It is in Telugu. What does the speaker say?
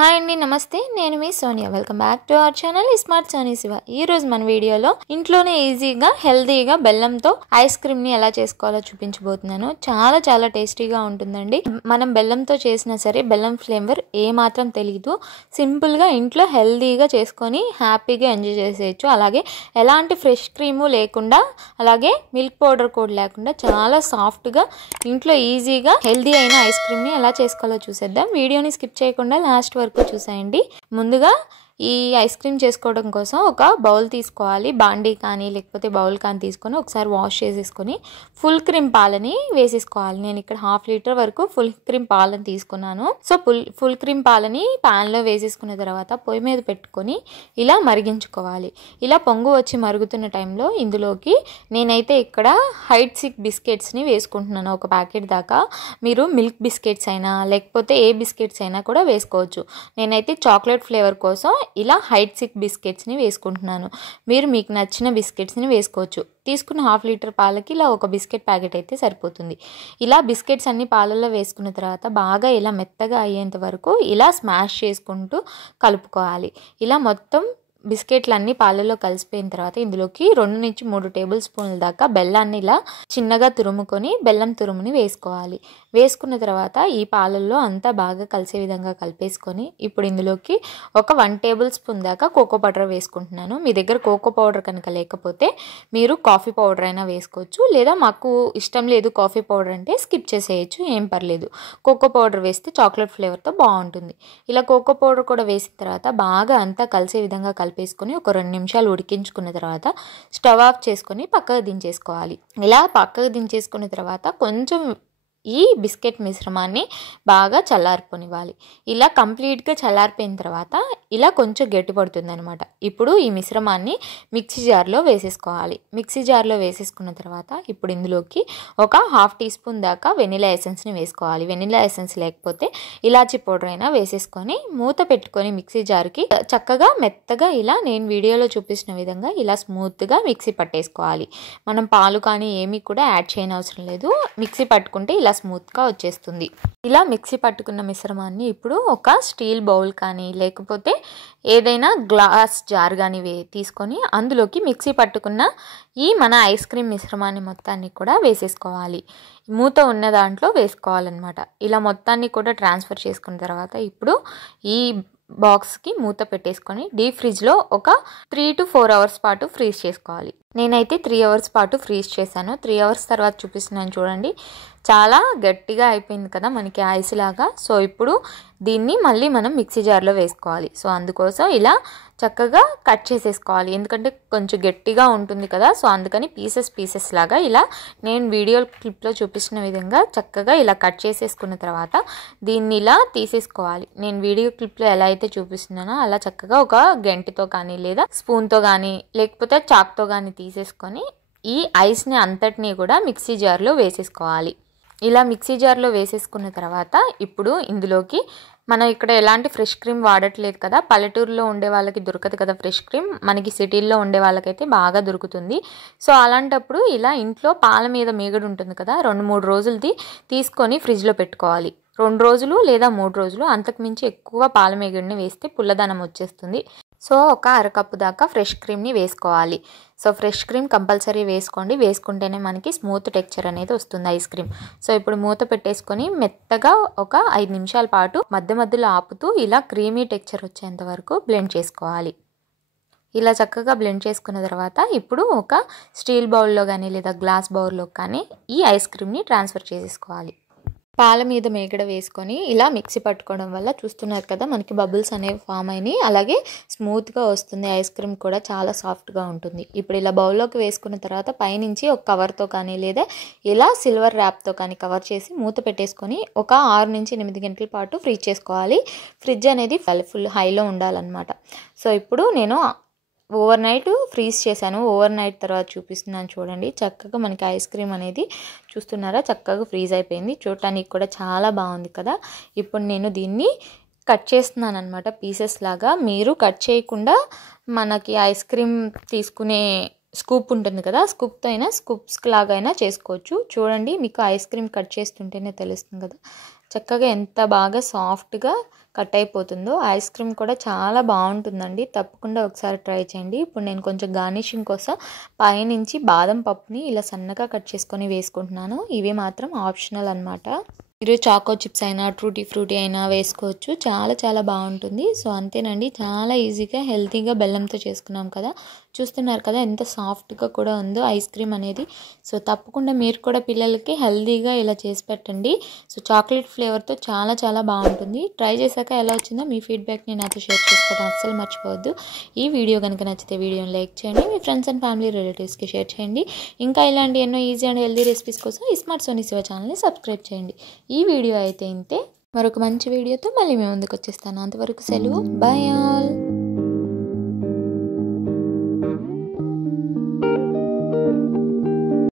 హాయ్ అండి, నమస్తే. నేను మీ Sonia. Welcome back to our channel smart Soni Shiva. ఈ రోజు మన వీడియోలో ఇంట్లోనే ఈజీగా హెల్తీగా బెల్లంతో ఐస్ క్రీమ్ ని ఎలా చేసుకోవాలో చూపించబోతున్నాను. చాలా టేస్టీగా ఉంటుందండి. మనం బెల్లంతో చేసినా సరే బెల్లం ఫ్లేవర్ ఏ మాత్రం తెలియదు. సింపుల్ గా ఇంట్లో హెల్తీగా చేసుకొని హ్యాపీగా ఎంజాయ్ చేసేయచ్చు. అలాగే ఎలాంటి ఫ్రెష్ క్రీము లేకుండా, అలాగే మిల్క్ పౌడర్ కూడా లేకుండా చాలా సాఫ్ట్ గా ఇంట్లో ఈజీగా హెల్తీ అయిన ఐస్ క్రీమ్ ని ఎలా చేసుకోవాలో చూసేద్దాం. వీడియోని స్కిప్ చేయకుండా లాస్ట్ వరకు చూసేయండి. ముందుగా ఈ ఐస్ క్రీమ్ చేసుకోవడం కోసం ఒక బౌల్ తీసుకోవాలి. బాండీ కానీ లేకపోతే బౌల్ కానీ తీసుకొని ఒకసారి వాష్ చేసేసుకొని ఫుల్ క్రీమ్ పాలని వేసేసుకోవాలి. నేను ఇక్కడ 1/2 లీటర్ వరకు ఫుల్ క్రీమ్ పాలని తీసుకున్నాను. సో ఫుల్ క్రీమ్ పాలని ప్యాన్లో వేసేసుకున్న తర్వాత పొయ్యి మీద పెట్టుకొని ఇలా మరిగించుకోవాలి. ఇలా పొంగు వచ్చి మరుగుతున్న టైంలో ఇందులోకి నేనైతే ఇక్కడ హైట్ సిక్ బిస్కెట్స్ని వేసుకుంటున్నాను. ఒక ప్యాకెట్ దాకా. మీరు మిల్క్ బిస్కెట్స్ అయినా లేకపోతే ఏ బిస్కెట్స్ అయినా కూడా వేసుకోవచ్చు. నేనైతే చాక్లెట్ ఫ్లేవర్ కోసం ఇలా హైట్ సిక్ బిస్కెట్స్ని వేసుకుంటున్నాను. మీరు మీకు నచ్చిన బిస్కెట్స్ని వేసుకోవచ్చు. తీసుకున్న 1/2 లీటర్ పాలకి ఇలా ఒక బిస్కెట్ ప్యాకెట్ అయితే సరిపోతుంది. ఇలా బిస్కెట్స్ అన్ని పాలల్లో వేసుకున్న తర్వాత బాగా ఇలా మెత్తగా అయ్యేంత వరకు ఇలా స్మాష్ చేసుకుంటూ కలుపుకోవాలి. ఇలా మొత్తం బిస్కెట్లు అన్నీ పాలల్లో కలిసిపోయిన తర్వాత ఇందులోకి 2 నుంచి 3 టేబుల్ స్పూన్ల దాకా బెల్లాన్ని ఇలా చిన్నగా తురుముకొని బెల్లం తురుముని వేసుకోవాలి. వేసుకున్న తర్వాత ఈ పాలల్లో అంతా బాగా కలిసే విధంగా కలిపేసుకొని ఇప్పుడు ఇందులోకి ఒక 1 టేబుల్ స్పూన్ దాకా కోకో పౌడర్ వేసుకుంటున్నాను. మీ దగ్గర కోకో పౌడర్ కనుక లేకపోతే మీరు కాఫీ పౌడర్ అయినా వేసుకోవచ్చు. లేదా మాకు ఇష్టం లేదు కాఫీ పౌడర్ అంటే స్కిప్ చేసేయచ్చు, ఏం పర్లేదు. కోకో పౌడర్ వేస్తే చాక్లెట్ ఫ్లేవర్తో బాగుంటుంది. ఇలా కోకో పౌడర్ కూడా వేసిన తర్వాత బాగా అంతా కలిసే విధంగా కలిపేసుకొని ఒక 2 నిమిషాలు ఉడికించుకున్న తర్వాత స్టవ్ ఆఫ్ చేసుకొని పక్కకు దించేసుకోవాలి. ఇలా పక్కకు దించేసుకున్న తర్వాత కొంచెం ఈ బిస్కెట్ మిశ్రమాన్ని బాగా చల్లారిపోనివ్వాలి. ఇలా కంప్లీట్గా చల్లారిపోయిన తర్వాత ఇలా కొంచెం గట్టి పడుతుంది అనమాట. ఇప్పుడు ఈ మిశ్రమాన్ని మిక్సీ జార్లో వేసేసుకోవాలి. మిక్సీ జార్లో వేసేసుకున్న తర్వాత ఇప్పుడు ఇందులోకి ఒక 1/2 టీ స్పూన్ దాకా వెనిలా ఎసెన్స్ని వేసుకోవాలి. వెనిలా ఎసెన్స్ లేకపోతే ఇలాచీ పౌడర్ అయినా వేసేసుకొని మూత పెట్టుకొని మిక్సీ జార్కి చక్కగా మెత్తగా ఇలా నేను వీడియోలో చూపించిన విధంగా ఇలా స్మూత్గా మిక్సీ పట్టేసుకోవాలి. మనం పాలు కానీ ఏమీ కూడా యాడ్ చేయని అవసరం లేదు. మిక్సీ పట్టుకుంటే ఇలా స్మూత్గా వచ్చేస్తుంది. ఇలా మిక్సీ పట్టుకున్న మిశ్రమాన్ని ఇప్పుడు ఒక స్టీల్ బౌల్ కానీ లేకపోతే ఏదైనా గ్లాస్ జార్ కానీ తీసుకొని అందులోకి మిక్సీ పట్టుకున్న ఈ మన ఐస్ క్రీమ్ మిశ్రమాన్ని మొత్తాన్ని కూడా వేసేసుకోవాలి. మూత ఉన్న దాంట్లో వేసుకోవాలన్నమాట. ఇలా మొత్తాన్ని కూడా ట్రాన్స్ఫర్ చేసుకున్న తర్వాత ఇప్పుడు ఈ బాక్స్కి మూత పెట్టేసుకొని డీప్ ఫ్రిడ్జ్లో ఒక 3 to 4 అవర్స్ పాటు ఫ్రీజ్ చేసుకోవాలి. నేనైతే 3 అవర్స్ పాటు ఫ్రీజ్ చేశాను. 3 అవర్స్ తర్వాత చూపిస్తున్నాను చూడండి. చాలా గట్టిగా అయిపోయింది కదా మనకి ఐస్ లాగా. సో ఇప్పుడు దీన్ని మళ్ళీ మనం మిక్సీ జార్లో వేసుకోవాలి. సో అందుకోసం ఇలా చక్కగా కట్ చేసేసుకోవాలి. ఎందుకంటే కొంచెం గట్టిగా ఉంటుంది కదా. సో అందుకని పీసెస్ లాగా ఇలా నేను వీడియో క్లిప్లో చూపించిన విధంగా చక్కగా ఇలా కట్ చేసేసుకున్న తర్వాత దీన్ని ఇలా తీసేసుకోవాలి. నేను వీడియో క్లిప్లో ఎలా అయితే చూపిస్తున్నానో అలా చక్కగా ఒక గంటెతో కానీ లేదా స్పూన్తో కానీ లేకపోతే చాక్తో కానీ తీసేసుకొని ఈ ఐస్ని అంతటినీ కూడా మిక్సీ జార్లో వేసేసుకోవాలి. ఇలా మిక్సీ జార్లో వేసేసుకున్న తర్వాత ఇప్పుడు ఇందులోకి మనం ఇక్కడ ఎలాంటి ఫ్రెష్ క్రీమ్ వాడట్లేదు కదా. పల్లెటూరులో ఉండే వాళ్ళకి దొరకదు కదా ఫ్రెష్ క్రీమ్. మనకి సిటీల్లో ఉండే వాళ్ళకైతే బాగా దొరుకుతుంది. సో అలాంటప్పుడు ఇలా ఇంట్లో పాల మీద మీగడ ఉంటుంది కదా, 2-3 రోజులది తీసుకొని ఫ్రిడ్జ్లో పెట్టుకోవాలి. 2 రోజులు లేదా 3 రోజులు, అంతకుమించి ఎక్కువ పాల మీగడిని వేస్తే పుల్లదనం వచ్చేస్తుంది. సో ఒక అరకప్పు దాకా ఫ్రెష్ క్రీమ్ని వేసుకోవాలి. సో ఫ్రెష్ క్రీమ్ కంపల్సరీ వేసుకోండి. వేసుకుంటేనే మనకి స్మూత్ టెక్స్చర్ అనేది వస్తుంది ఐస్ క్రీమ్. సో ఇప్పుడు మూత పెట్టేసుకొని మెత్తగా ఒక 5 నిమిషాల పాటు మధ్యలో ఆపుతూ ఇలా క్రీమీ టెక్స్చర్ వచ్చేంత వరకు బ్లెండ్ చేసుకోవాలి. ఇలా చక్కగా బ్లెండ్ చేసుకున్న తర్వాత ఇప్పుడు ఒక స్టీల్ బౌల్లో కానీ లేదా గ్లాస్ బౌల్లో కానీ ఈ ఐస్ క్రీమ్ని ట్రాన్స్ఫర్ చేసేసుకోవాలి. పాల మీద మేగడ వేసుకొని ఇలా మిక్సీ పట్టుకోవడం వల్ల చూస్తున్నారు కదా మనకి బబుల్స్ అనేవి ఫామ్ అయినాయి. అలాగే స్మూత్గా వస్తుంది. ఐస్ క్రీమ్ కూడా చాలా సాఫ్ట్గా ఉంటుంది. ఇప్పుడు ఇలా బౌల్లోకి వేసుకున్న తర్వాత పైనుంచి ఒక కవర్తో కానీ లేదా ఇలా సిల్వర్ ర్యాప్తో కానీ కవర్ చేసి మూత పెట్టేసుకొని ఒక 6 నుంచి 8 గంటల పాటు ఫ్రీజ్ చేసుకోవాలి. ఫ్రిడ్జ్ అనేది ఫుల్ హైలో ఉండాలన్నమాట. సో ఇప్పుడు నేను ఓవర్ నైట్ ఫ్రీజ్ చేశాను. ఓవర్ నైట్ తర్వాత చూపిస్తున్నాను చూడండి. చక్కగా మనకి ఐస్ క్రీమ్ అనేది చూస్తున్నారా చక్కగా ఫ్రీజ్ అయిపోయింది. చూడటానికి కూడా చాలా బాగుంది కదా. ఇప్పుడు నేను దీన్ని కట్ చేస్తున్నాను అనమాట పీసెస్ లాగా. మీరు కట్ చేయకుండా మనకి ఐస్ క్రీమ్ తీసుకునే స్కూప్ ఉంటుంది కదా, స్కూప్తో అయినా స్కూప్స్ లాగా అయినా చేసుకోవచ్చు. చూడండి మీకు ఐస్ క్రీమ్ కట్ చేస్తుంటేనే తెలుస్తుంది కదా చక్కగా ఎంత బాగా సాఫ్ట్గా కట్ అయిపోతుందో. ఐస్ క్రీమ్ కూడా చాలా బాగుంటుందండి, తప్పకుండా ఒకసారి ట్రై చేయండి. ఇప్పుడు నేను కొంచెం గార్నిషింగ్ కోసం పైనుంచి బాదం పప్పుని ఇలా సన్నగా కట్ చేసుకొని వేసుకుంటున్నాను. ఇవి మాత్రం ఆప్షనల్ అనమాట. మీరు చాకో చిప్స్ అయినా ట్రూటీ ఫ్రూటీ అయినా వేసుకోవచ్చు, చాలా చాలా బాగుంటుంది. సో అంతేనండి, చాలా ఈజీగా హెల్తీగా బెల్లంతో చేసుకున్నాం కదా. చూస్తున్నారు కదా ఎంత సాఫ్ట్గా కూడా ఉందో ఐస్ క్రీమ్ అనేది. సో తప్పకుండా మీరు కూడా పిల్లలకి హెల్తీగా ఇలా చేసి పెట్టండి. సో చాక్లెట్ ఫ్లేవర్తో చాలా చాలా బాగుంటుంది. ట్రై చేశాక ఎలా వచ్చిందో మీ ఫీడ్బ్యాక్ని నాతో షేర్ చేసుకోవడం అస్సలు మర్చిపోవద్దు. ఈ వీడియో కనుక నచ్చితే వీడియోని లైక్ చేయండి, మీ ఫ్రెండ్స్ అండ్ ఫ్యామిలీ రిలేటివ్స్కి షేర్ చేయండి. ఇంకా ఇలాంటి ఎన్నో ఈజీ అండ్ హెల్తీ రెసిపీస్ కోసం స్మార్ట్ సోనీ శివ ఛానల్ని సబ్స్క్రైబ్ చేయండి. ఈ వీడియో అయితే ఇంతే, మరొక మంచి వీడియోతో మళ్ళీ మేము ముందుకు వచ్చేస్తాను. అంతవరకు సెలవు, బై ఆల్.